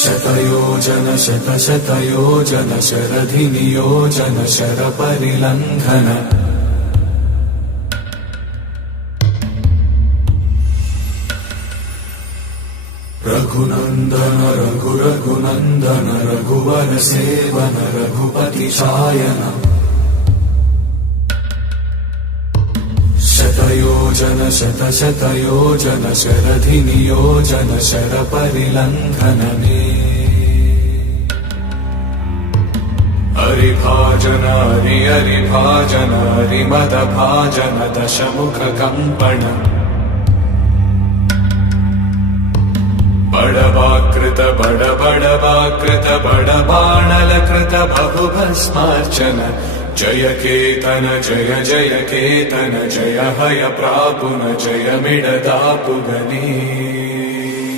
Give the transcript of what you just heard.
शतयोजन शतशतयोजन शरधिनियोजन शरपरिलङ्घन रघुनन्दन रघुरघुनन्दन रघुवर सेवन रघुपति शायन शतयोजन शतशतयोजन शरधिनियोजन शरपरिलङ्घनने हरिभाजन हरिभाजन हरिमदभाजन दशमुखकम्पण बडवाकृत बडबडवाकृत बडबाणलकृत बहुभस्मार्चन जय केतन जय जय केतन जय हय प्रापुन जय मिडदापुगने।